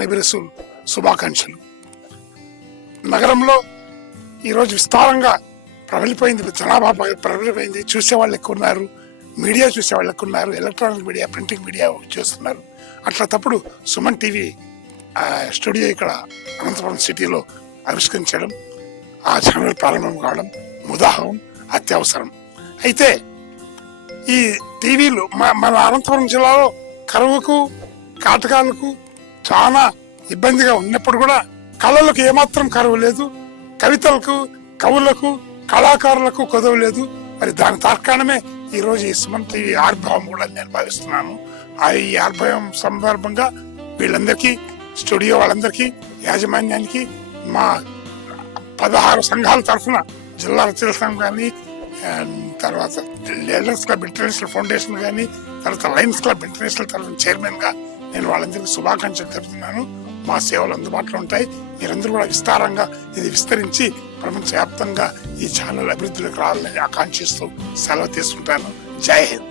నబిరసూల్ శుభాకాంక్షలు. నగరంలో ఈరోజు విస్తారంగా ప్రబలిపోయింది, జనాభా ప్రబలిపోయింది. చూసేవాళ్ళు ఎక్కువ ఉన్నారు, మీడియా చూసేవాళ్ళు ఎక్కువ ఉన్నారు, ఎలక్ట్రానిక్ మీడియా, ప్రింటింగ్ మీడియా చూస్తున్నారు. అట్లా తప్పుడు సుమన్ టీవీ స్టూడియో ఇక్కడ అనంతపురం సిటీలో ఆవిష్కరించడం, ఆ ఛానల్ ప్రారంభం కావడం ముదాహం, అత్యవసరం. అయితే ఈ టీవీలు మన అనంతపురం జిల్లాలో కరువుకు కాటకాలకు చాలా ఇబ్బందిగా ఉన్నప్పుడు కూడా కళలకు ఏమాత్రం కరువు లేదు, కవితలకు కవులకు కళాకారులకు కొదవ లేదు. మరి దాని తార్కాణమే ఈరోజు ఈ సుమన్ టీవీ ఆవిర్భావం కూడా నేను భావిస్తున్నాను. ఈ ఆవిర్భావం సందర్భంగా వీళ్ళందరికీ, స్టూడియో వాళ్ళందరికీ, యాజమాన్యానికి, మా 16 సంఘాల తరఫున జిల్లా రచయితల సంఘం కానీ, తర్వాత లీడర్స్ క్లబ్ ఇంటర్నేషనల్ ఫౌండేషన్ కానీ, తర్వాత లయన్స్ క్లబ్ ఇంటర్నేషనల్ తరఫున చైర్మన్ గా నేను వాళ్ళందరికీ శుభాకాంక్షలు తెలుపుతున్నాను. మా సేవలు అందుబాటులో ఉంటాయి. మీరందరూ కూడా విస్తారంగా ఇది విస్తరించి ప్రపంచవ్యాప్తంగా ఈ ఛానల్ అభివృద్ధిలోకి రావాలని ఆకాంక్షిస్తూ సెలవు తీసుకుంటాను. జై హింద్.